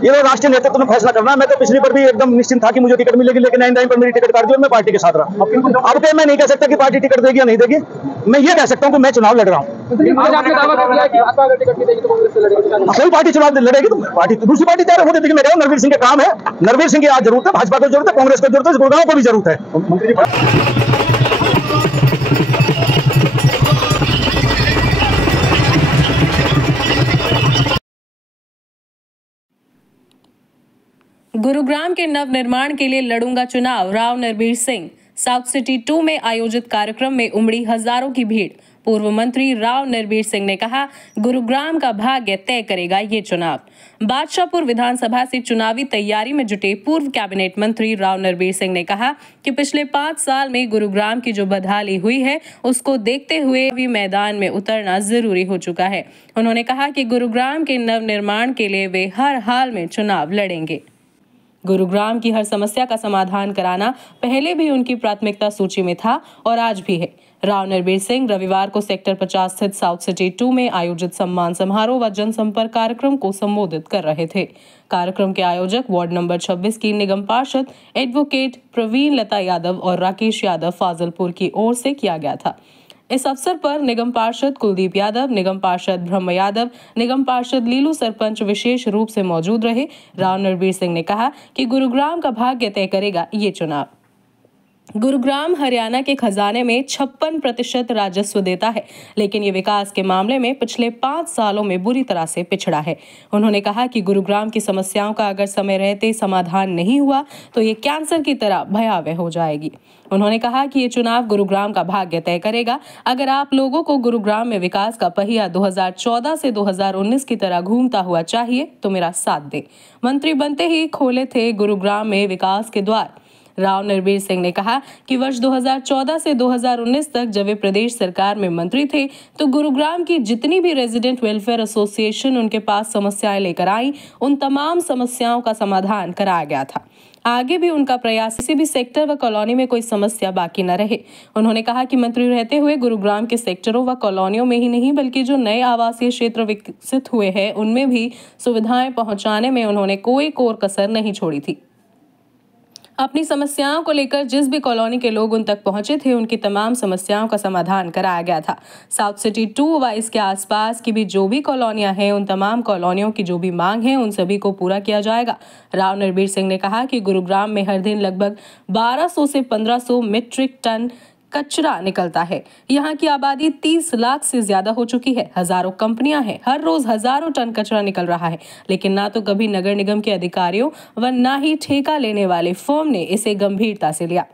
ये तो राष्ट्रीय नेतृत्व में फैसला करना। मैं तो पिछली बार भी एकदम निश्चिंत था कि मुझे टिकट मिलेगी, लेकिन एंड टाइम पर मेरी टिकट काट दी और मैं पार्टी के साथ रहा। अब क्या मैं नहीं कह सकता कि पार्टी टिकट देगी या नहीं देगी। मैं ये कह सकता हूँ कि मैं चुनाव लड़ रहा हूँ। आज आपने दावा कर दिया कि भाजपा अगर टिकट नहीं देगी तो कांग्रेस से लड़ेगी। कोई पार्टी चुनाव लड़ेगी तो पार्टी दूसरी पार्टी तैयार होती है। मैं कह रहा हूं नरवीर सिंह का काम है। नरवीर सिंह की आज जरूरत है, भाजपा को जरूरत है, कांग्रेस को जरूरत है, गुड़गांव को भी जरूरत है। गुरुग्राम के नवनिर्माण के लिए लड़ूंगा चुनाव, राव नरवीर सिंह। साउथ सिटी 2 में आयोजित कार्यक्रम में उमड़ी हजारों की भीड़। पूर्व मंत्री राव नरवीर सिंह ने कहा, गुरुग्राम का भाग्य तय करेगा ये चुनाव। बादशाहपुर विधानसभा से चुनावी तैयारी में जुटे पूर्व कैबिनेट मंत्री राव नरवीर सिंह ने कहा कि पिछले 5 साल में गुरुग्राम की जो बदहाली हुई है, उसको देखते हुए भी मैदान में उतरना जरूरी हो चुका है। उन्होंने कहा कि गुरुग्राम के नवनिर्माण के लिए वे हर हाल में चुनाव लड़ेंगे। गुरुग्राम की हर समस्या का समाधान कराना पहले भी उनकी प्राथमिकता सूची में था और आज भी है। राव नरवीर सिंह रविवार को सेक्टर 50 स्थित साउथ सिटी 2 में आयोजित सम्मान समारोह व जनसंपर्क कार्यक्रम को संबोधित कर रहे थे। कार्यक्रम के आयोजक वार्ड नंबर 26 की निगम पार्षद एडवोकेट प्रवीण लता यादव और राकेश यादव फाजलपुर की ओर से किया गया था। इस अवसर पर निगम पार्षद कुलदीप यादव, निगम पार्षद ब्रह्म यादव, निगम पार्षद लीलू सरपंच विशेष रूप से मौजूद रहे। राव नरवीर सिंह ने कहा कि गुरुग्राम का भाग्य तय करेगा ये चुनाव। गुरुग्राम हरियाणा के खजाने में 56% राजस्व देता है, लेकिन ये विकास के मामले में पिछले 5 सालों में बुरी तरह से पिछड़ा है। उन्होंने कहा कि गुरुग्राम की समस्याओं का अगर समय रहते समाधान नहीं हुआ तो ये कैंसर की तरह भयावह हो जाएगी। उन्होंने कहा कि ये चुनाव गुरुग्राम का भाग्य तय करेगा। अगर आप लोगों को गुरुग्राम में विकास का पहिया 2014 से 2019 की तरह घूमता हुआ चाहिए तो मेरा साथ दे। मंत्री बनते ही खोले थे गुरुग्राम में विकास के द्वार। राव नरवीर सिंह ने कहा कि वर्ष 2014 से 2019 तक जब वे प्रदेश सरकार में मंत्री थे तो गुरुग्राम की जितनी भी रेजिडेंट वेलफेयर एसोसिएशन उनके पास समस्याएं लेकर आई, उन तमाम समस्याओं का समाधान कराया गया था। आगे भी उनका प्रयास किसी भी सेक्टर व कॉलोनी में कोई समस्या बाकी न रहे। उन्होंने कहा कि मंत्री रहते हुए गुरुग्राम के सेक्टरों व कॉलोनियों में ही नहीं बल्कि जो नए आवासीय क्षेत्र विकसित हुए हैं उनमें भी सुविधाएं पहुंचाने में उन्होंने कोई कोर कसर नहीं छोड़ी थी। अपनी समस्याओं को लेकर जिस भी कॉलोनी के लोग उन तक पहुंचे थे उनकी तमाम समस्याओं का समाधान कराया गया था। साउथ सिटी 2 व इसके आसपास की भी जो भी कॉलोनियां हैं उन तमाम कॉलोनियों की जो भी मांग है उन सभी को पूरा किया जाएगा। राव नरवीर सिंह ने कहा कि गुरुग्राम में हर दिन लगभग 1200 से 1500 मीट्रिक टन कचरा निकलता है। यहाँ की आबादी 30 लाख से ज्यादा हो चुकी है। हजारों कंपनियां हैं, हर रोज हजारों टन कचरा निकल रहा है, लेकिन ना तो कभी नगर निगम के अधिकारियों व ना ही ठेका लेने वाले फर्म ने इसे गंभीरता से लिया।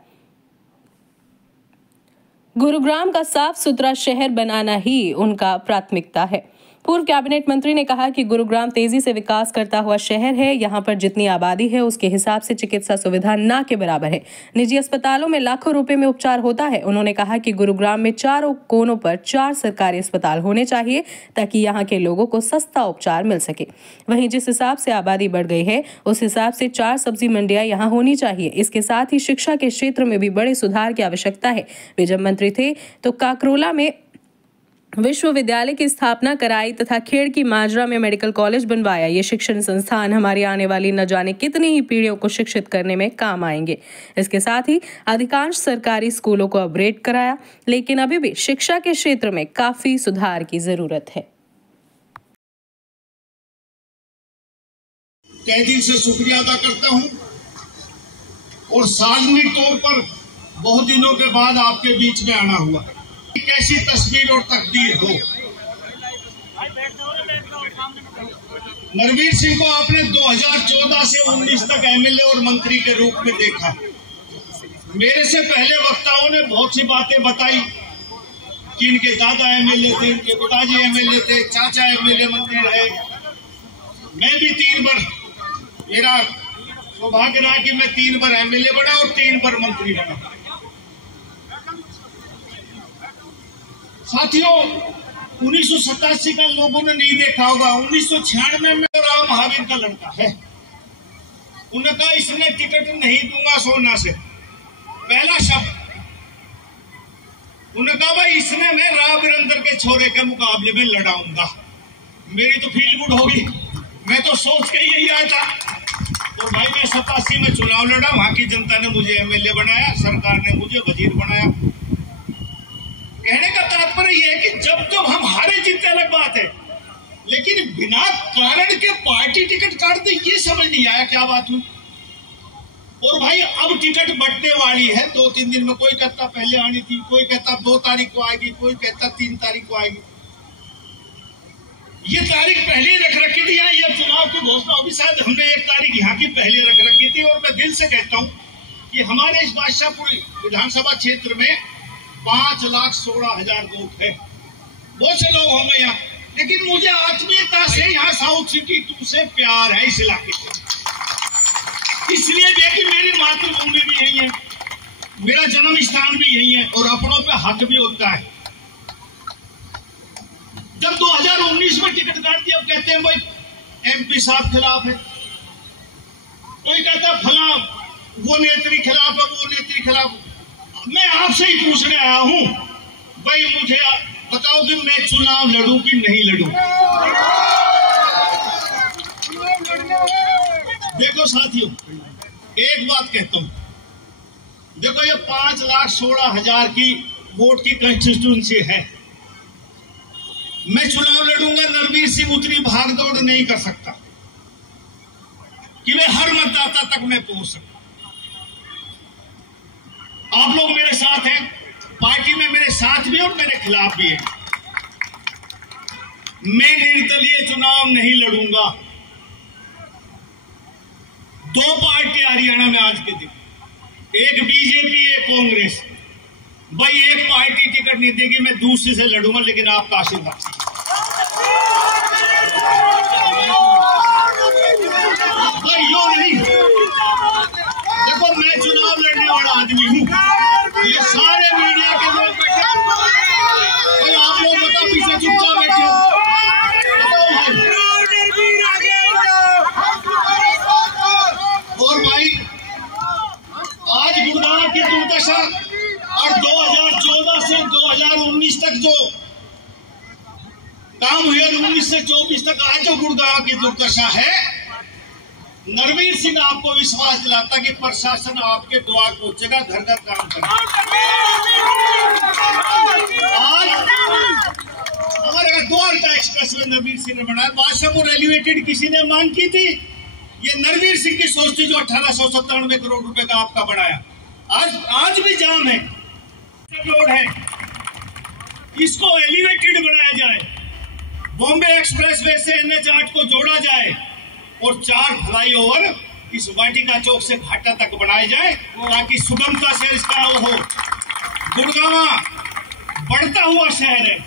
गुरुग्राम का साफ सुथरा शहर बनाना ही उनका प्राथमिकता है। पूर्व कैबिनेट मंत्री ने कहा कि गुरुग्राम तेजी से विकास करता हुआ शहर है। यहाँ पर जितनी आबादी है उसके हिसाब से चिकित्सा सुविधा ना के बराबर है। निजी अस्पतालों में लाखों रुपए में उपचार होता है। उन्होंने कहा कि गुरुग्राम में चारों कोनों पर 4 सरकारी अस्पताल होने चाहिए ताकि यहाँ के लोगों को सस्ता उपचार मिल सके। वहीं जिस हिसाब से आबादी बढ़ गई है उस हिसाब से 4 सब्जी मंडियां यहाँ होनी चाहिए। इसके साथ ही शिक्षा के क्षेत्र में भी बड़े सुधार की आवश्यकता है। वे जब मंत्री थे तो काकरोला में विश्वविद्यालय की स्थापना कराई तथा खेड़ की माजरा में मेडिकल कॉलेज बनवाया। ये शिक्षण संस्थान हमारी आने वाली न जाने कितनी ही पीढ़ियों को शिक्षित करने में काम आएंगे। इसके साथ ही अधिकांश सरकारी स्कूलों को अपग्रेड कराया, लेकिन अभी भी शिक्षा के क्षेत्र में काफी सुधार की जरूरत है। तहे दिल से शुक्रिया अदा करता हूं और सार्वजनिक तौर पर बहुत दिनों के बाद आपके बीच में आना हुआ। कैसी तस्वीर और तकदीर हो। नरवीर सिंह को आपने 2014 से 19 तक एमएलए और मंत्री के रूप में देखा। मेरे से पहले वक्ताओं ने बहुत सी बातें बताई कि इनके दादा एमएलए थे, इनके पिताजी एमएलए थे, चाचा एमएलए मंत्री रहे। मैं भी 3 बार, मेरा सौभाग्य रहा कि मैं 3 बार एमएलए बना और 3 बार मंत्री बना। साथियों, 1987 का लोगों ने नहीं देखा होगा। 1996 में राव महावीर का लड़का है। उन्होंने कहा इसने टिकट नहीं दूंगा सोना से, पहला शब्द। उन्होंने कहा भाई इसने मैं राव वीरेंद्र के छोरे के मुकाबले में लड़ाऊंगा। मेरी तो फील गुड होगी, मैं मैं तो सोच के यही आया था। और भाई मैं 87 में चुनाव लड़ा, वहां की जनता ने मुझे एमएलए बनाया, सरकार ने मुझे वजीर बनाया। कहने का तात्पर्य यह है कि जब हम हारे जीते अलग बात है, लेकिन बिना कारण के पार्टी टिकट काट दे, ये समझ नहीं आया क्या बात हुई। और भाई अब टिकट बंटने वाली है 2-3 दिन में। कोई कहता पहले आनी थी, कोई कहता 2 तारीख को आएगी, कोई कहता 3 तारीख को आएगी। ये तारीख पहले रख रखी थी यहाँ, ये चुनाव की घोषणा होगी, शायद हमने 1 तारीख यहाँ की पहले रख रखी थी। और मैं दिल से कहता हूँ कि हमारे इस बादशाहपुर विधानसभा क्षेत्र में 5,16,000 वोट है। बहुत से लोग होंगे यहाँ, लेकिन मुझे आत्मीयता से यहाँ साउथ सिटी 2 से प्यार है, इस इलाके से। इसलिए कि मेरी मातृभूमि भी यही है, मेरा जन्म स्थान भी यही है, और अपनों पे हक भी होता है। जब 2019 में टिकट काट दिया, अब कहते हैं भाई एमपी साहब खिलाफ है, कोई कहता फला वो नेत्री खिलाफ है, वो नेत्री खिलाफ। मैं आपसे ही पूछने आया हूं, भाई मुझे बताओ कि मैं चुनाव लड़ूं कि नहीं लड़ूं। देखो साथियों, एक बात कहता हूं, देखो ये 5,16,000 की वोट की कंस्टिट्यूंसी है। मैं चुनाव लड़ूंगा, नरवीर सिंह उतनी भागदौड़ नहीं कर सकता कि मैं हर मतदाता तक मैं पहुंच सकूं। आप लोग मेरे साथ हैं, पार्टी में मेरे साथ भी और मेरे खिलाफ भी हैं। मैं निर्दलीय चुनाव नहीं लड़ूंगा। 2 पार्टी हरियाणा में आज के दिन, एक बीजेपी, एक कांग्रेस। भाई एक पार्टी टिकट नहीं देगी, मैं दूसरे से लड़ूंगा, लेकिन आपका आशीर्वाद। भाई यो नहीं, देखो मैं चुनाव लड़ने वाला आदमी हूं। ये सारे मीडिया के लोग बैठे, भाई आप लोग बताओ, पीछे चुपचाप बैठे हो, बताओ भाई। और भाई आज गुड़गांव की दुर्दशा, और 2014 से 2019 तक जो काम हुए, 19 से 24 तक आज जो गुड़गांव की दुर्दशा है, नरवीर सिंह आपको विश्वास दिलाता कि प्रशासन आपके द्वार पहुंचेगा, घर घर काम करेगा। आज हमारे द्वारका एक्सप्रेस में नरवीर सिंह ने बनाया। बादशाहपुर एलिवेटेड किसी ने मांग की थी, ये नरवीर सिंह की सोच थी, जो 1897 करोड़ रुपए का आपका बनाया। आज भी जाम है, रोड है, इसको एलिवेटेड बनाया जाए। बॉम्बे एक्सप्रेसवे से NH8 को जोड़ा जाए और 4 फ्लाईओवर इस वाटिका चौक से घाटा तक बनाए जाए, ताकि सुगमता से इसका वो हो। गुड़गांव बढ़ता हुआ शहर है।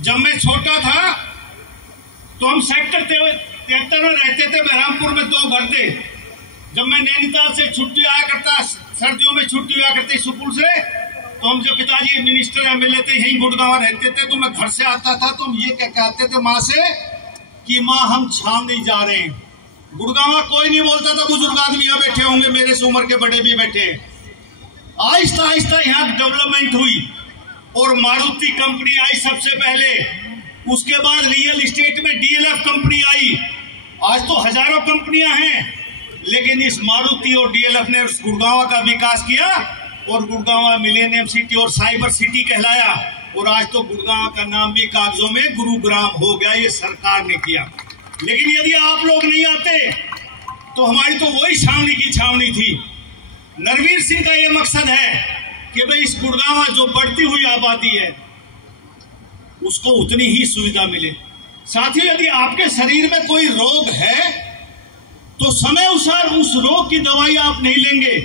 जब मैं छोटा था तो हम सेक्टर 73 में रहते थे, बहरामपुर में 2 घर थे। जब मैं नैनीताल से छुट्टी आया करता, सर्दियों में छुट्टी आया करती स्कूल से, तो हम जब पिताजी मिनिस्टर MLA थे, यहीं गुड़गांव रहते थे, तो मैं घर से आता था तो हम ये कहते थे माँ से कि माँ हम छाव नहीं जा रहे हैं। गुड़गांव कोई नहीं बोलता था, बुजुर्ग आदमी यहाँ बैठे होंगे, मेरे से उम्र के बड़े भी बैठे हैं। आहिस्ता आहिस्ता यहाँ डेवलपमेंट हुई और मारुति कंपनी आई सबसे पहले, उसके बाद रियल एस्टेट में DLF कंपनी आई। आज तो हजारों कंपनियां हैं, लेकिन इस मारुति और DLF ने गुड़गांव का विकास किया और गुड़गांव मिलेनियम सिटी और साइबर सिटी कहलाया। और आज तो गुड़गांव का नाम भी कागजों में गुरुग्राम हो गया, ये सरकार ने किया। लेकिन यदि आप लोग नहीं आते तो हमारी तो वही छावनी की छावनी थी। नरवीर सिंह का ये मकसद है कि भाई इस गुड़गांव जो बढ़ती हुई आबादी है उसको उतनी ही सुविधा मिले। साथियों, यदि आपके शरीर में कोई रोग है तो समय अनुसार उस रोग की दवाई आप नहीं लेंगे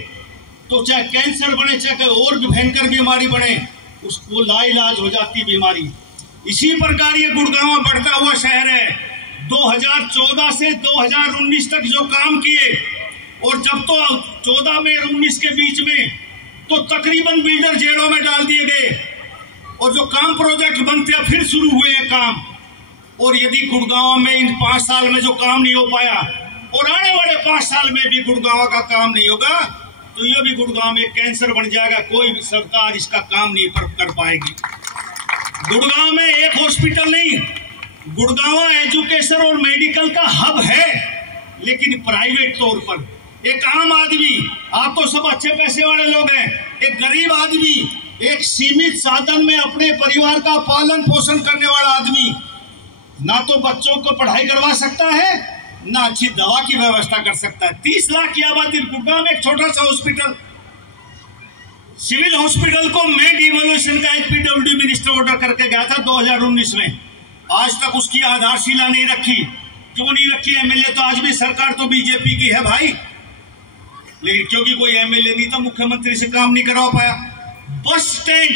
तो चाहे कैंसर बने, चाहे और भयंकर बीमारी बने, उसको लाइलाज हो जाती बीमारी। इसी प्रकार ये गुड़गांव बढ़ता हुआ शहर है। 2014 से 2019 तक जो काम किए, और जब तो 14 में और 19 के बीच में तो तकरीबन बिल्डर जेलों में डाल दिए गए, और जो काम प्रोजेक्ट बनते फिर शुरू हुए हैं काम। और यदि गुड़गांव में इन 5 साल में जो काम नहीं हो पाया और आने वाले 5 साल में भी गुड़गांव का काम नहीं होगा, तो ये भी गुड़गांव में कैंसर बन जाएगा। कोई भी सरकार इसका काम नहीं कर पाएगी। गुड़गांव में एक हॉस्पिटल नहीं, गुड़गांव एजुकेशन और मेडिकल का हब है, लेकिन प्राइवेट तौर पर। एक आम आदमी, आप तो सब अच्छे पैसे वाले लोग हैं, एक गरीब आदमी, एक सीमित साधन में अपने परिवार का पालन पोषण करने वाला आदमी ना तो बच्चों को पढ़ाई करवा सकता है, ना अच्छी दवा की व्यवस्था कर सकता है। 30 लाख की आबादी गुड़गांव में एक छोटा सा हॉस्पिटल, सिविल हॉस्पिटल को मैं डिमोलिशन का एक पीडब्ल्यूडी मिनिस्टर ऑर्डर करके गया था 2019 में। आज तक उसकी आधारशिला नहीं रखी। क्यों नहीं रखी? एमएलए तो आज भी सरकार तो बीजेपी की है भाई, लेकिन क्योंकि कोई एमएलए नहीं था, मुख्यमंत्री से काम नहीं करवा पाया। बस स्टैंड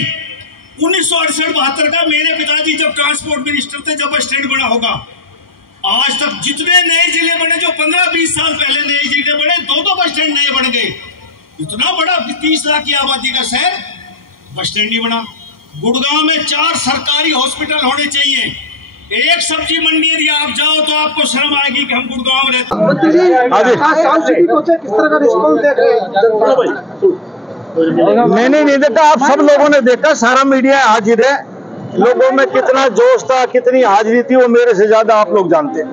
1968-72 का मेरे पिताजी जब ट्रांसपोर्ट मिनिस्टर थे, जब बस स्टैंड बना होगा। आज तक जितने नए जिले बने, जो 15-20 साल पहले नए जिले बने, 2 बस स्टैंड नए बन गए। इतना बड़ा 30 लाख की आबादी का शहर, बस स्टैंड नहीं बना। गुड़गांव में 4 सरकारी हॉस्पिटल होने चाहिए। एक सब्जी मंडी यदि आप जाओ तो आपको शर्म आएगी कि हम गुड़गांव में रहते हैं। साउथ सिटी पहुंचे, किस तरह का रिस्पॉन्स देख रहे हैं? मैंने नहीं देखा, आप सब लोगों ने देखा, सारा मीडिया हाजिर है। लोगों में कितना जोश था, कितनी हाजिरी थी, वो मेरे से ज्यादा आप लोग जानते हैं।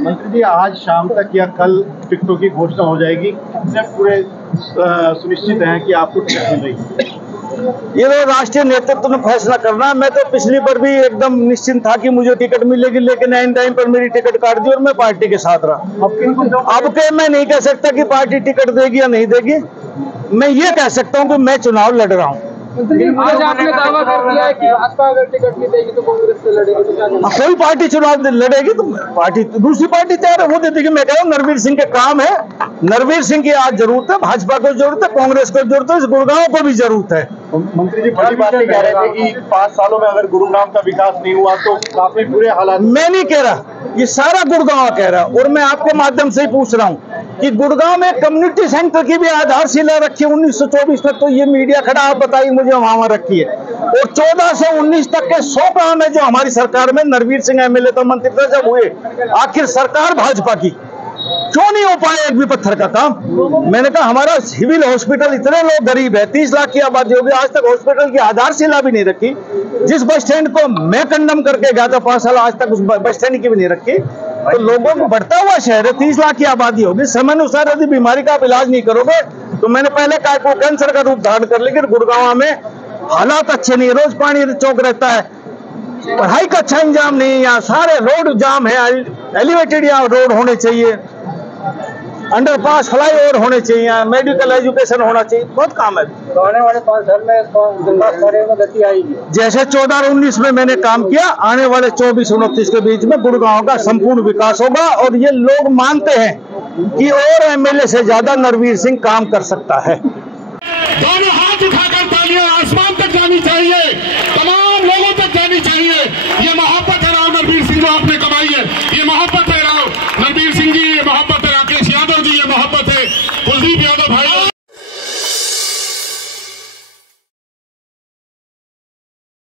मंत्री जी, आज शाम तक या कल टिकटों की घोषणा हो जाएगी, कितने पूरे सुनिश्चित हैं कि आपको टिकट मिल रही? ये तो राष्ट्रीय नेतृत्व ने फैसला करना है। मैं तो पिछली बार भी एकदम निश्चिंत था कि मुझे टिकट मिलेगी, लेकिन एन टाइम पर मेरी टिकट काट दी और मैं पार्टी के साथ रहा। अब के मैं नहीं कह सकता कि पार्टी टिकट देगी या नहीं देगी। मैं ये कह सकता हूँ कि मैं चुनाव लड़ रहा हूँ। आज आपने दावा कर दिया है कि भाजपा अगर टिकट नहीं देगी तो कांग्रेस से लड़ेगी, तो क्या करेंगे? कोई पार्टी चुनाव लड़ेगी तो पार्टी, दूसरी पार्टी तैयार है, वो दे देगी। मैं कह रहा हूँ नरवीर सिंह के काम है, नरवीर सिंह की आज जरूरत है, भाजपा को जरूरत है, कांग्रेस को जरूरत है, गुड़गांव को भी जरूरत है। मंत्री जी बड़ी बातें कह रहे थे कि 5 सालों में अगर गुरुग्राम का विकास नहीं हुआ तो काफी बुरे हालात। मैं नहीं कह रहा, ये सारा गुड़गांव कह रहा, और मैं आपके माध्यम से ही पूछ रहा हूँ कि गुड़गांव में कम्युनिटी सेंटर की भी आधारशिला रखी है 1924 तक। तो ये मीडिया खड़ा, आप बताइए मुझे वहां रखी है। और 14 से 19 तक के 100 काम है जो हमारी सरकार में नरवीर सिंह एमएलए तो मंत्री थे जब हुए। आखिर सरकार भाजपा की, क्यों नहीं हो पाया एक भी पत्थर का काम? मैंने कहा हमारा सिविल हॉस्पिटल, इतने लोग गरीब है, 30 लाख की आबादी होगी, आज तक हॉस्पिटल की आधारशिला भी नहीं रखी। जिस बस स्टैंड को मैं कंडम करके गया था 5 साल, आज तक उस बस स्टैंड की भी नहीं रखी। तो लोगों को बढ़ता हुआ शहर है, 30 लाख की आबादी होगी, समय अनुसार यदि बीमारी का आप इलाज नहीं करोगे तो मैंने पहले कहा को कैंसर का रूप धारण कर, लेकिन गुड़गांव में हालात अच्छे नहीं, रोज पानी चौक रहता है, पढ़ाई का अच्छा इंतजाम नहीं है, यहाँ सारे रोड जाम है। एलिवेटेड यहाँ रोड होने चाहिए, अंडरपास फ्लाईओवर होने चाहिए, मेडिकल एजुकेशन होना चाहिए, बहुत काम है। तो आने वाले 5 साल में विकास कार्य में गति आएगी। जैसे 14 और 19 में मैंने काम किया, आने वाले 24 और 29 के बीच में गुड़गांव का संपूर्ण विकास होगा। और ये लोग मानते हैं कि और एमएलए से ज्यादा नरवीर सिंह काम कर सकता है। दोनों हाथ उठाकर तालियां आसमान तक जानी चाहिए, तमाम लोगों तक जानी चाहिए। ये मोहब्बत है राव नरवीर सिंह जो आपने कमाई है, ये मोहब्बत है राव नरवीर सिंह जी, ये मोहब्बत है राकेश यादव जी, ये मोहब्बत है कुलदीप यादव भाई।